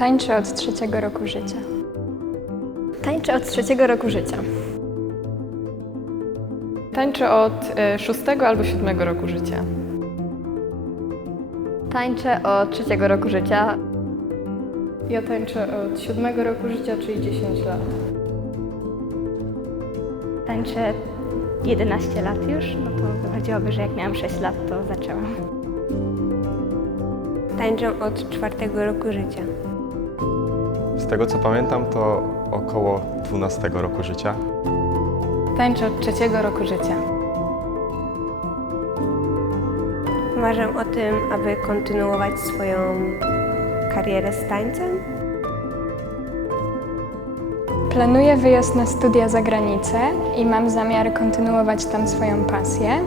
Tańczę od trzeciego roku życia. Tańczę od trzeciego roku życia. Tańczę od e, szóstego albo siódmego roku życia. Tańczę od trzeciego roku życia. Ja tańczę od siódmego roku życia, czyli 10 lat. Tańczę 11 lat już, no to wychodziłoby, że jak miałam 6 lat, to zaczęłam. Tańczę od czwartego roku życia. Z tego co pamiętam, to około 12 roku życia. Tańczę od trzeciego roku życia. Marzę o tym, aby kontynuować swoją karierę z tańcem. Planuję wyjazd na studia za granicę i mam zamiar kontynuować tam swoją pasję.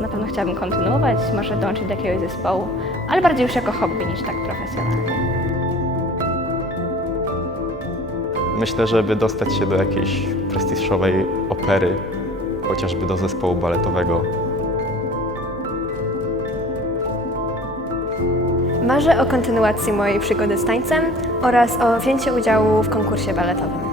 Na pewno chciałabym kontynuować, może dołączyć do jakiegoś zespołu, ale bardziej już jako hobby niż tak profesjonalnie. Myślę, żeby dostać się do jakiejś prestiżowej opery, chociażby do zespołu baletowego. Marzę o kontynuacji mojej przygody z tańcem oraz o wzięciu udziału w konkursie baletowym.